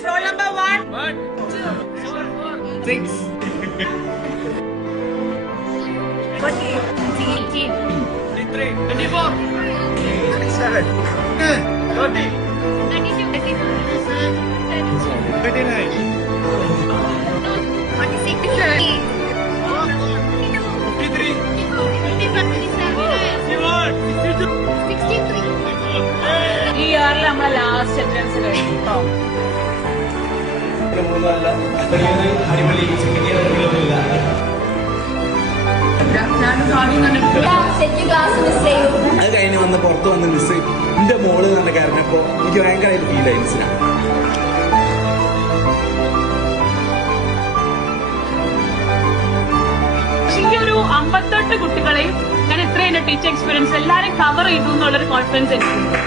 Students, roll number 1. 1, 2, 3, 4, 6. 18. 23, 24, 27, 30, 32. 39, 46. 53, 63. ഈ ഇയറിൽ നമ്മളെ ലാസ്റ്റ് അറ്റൻഡൻസ് കഴിഞ്ഞു കേട്ടോ. അത് കഴിഞ്ഞ് വന്ന് പുറത്ത് വന്ന് മിസ് എന്റെ മോള് തന്നെ കയറിനപ്പോ എനിക്ക് ഭയങ്കരമായിട്ട് ഫീൽ ആയി മിസ്സിനാ. ഈ ഒരു 58 കുട്ടികളെയും ഞാൻ ഇത്രയും എന്റെ ടീച്ചർ എക്സ്പീരിയൻസ് എല്ലാരും കവർ ചെയ്തു എന്നുള്ളൊരു കോൺഫിഡൻസ് എനിക്കുണ്ട്.